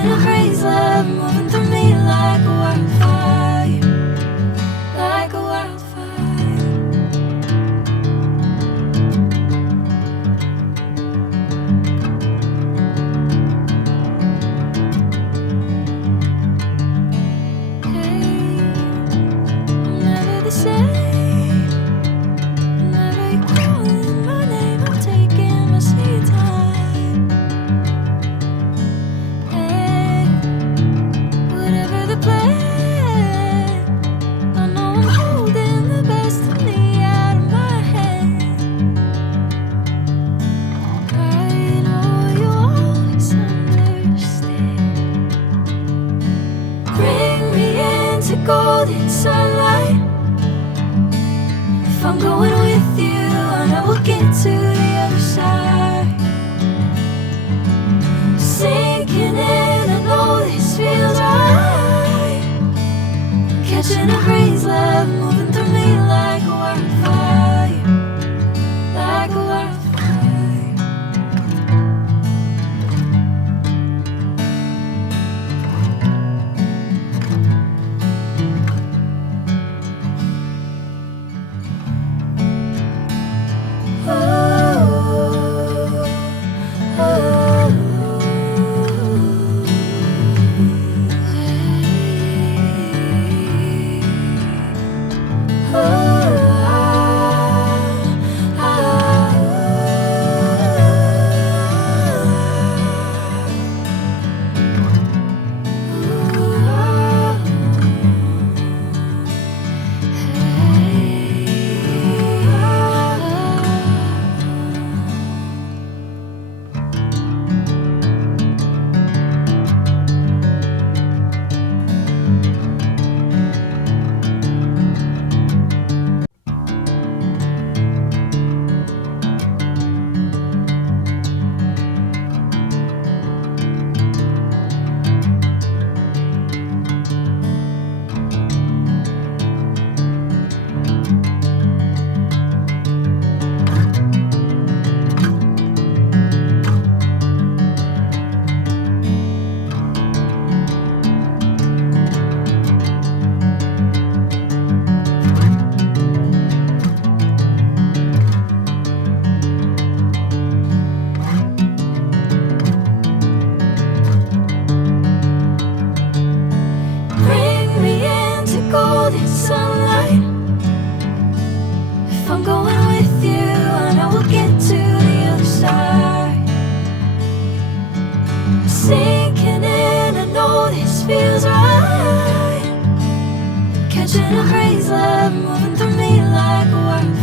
Catching a crazy love moving through me like a wildfire, like a wildfire. Hey, I'm never the same. Whenever you're calling my name, I'm taking my sweet time. Hey, whatever the plan, I know I'm holding the best of me out of my hand. I know you always understand. Bring me into golden sunlight. If I'm going with you, I know we'll get to the other side. Sinking in, I know this feels right. Catching a crazy love moving through me like a wildfire, like a wildfire. Bring me into golden sunlight. If I'm going with you, I know we'll get to the other side. Sinking in, I know this feels right. Catching a crazy love moving through me like a wildfire.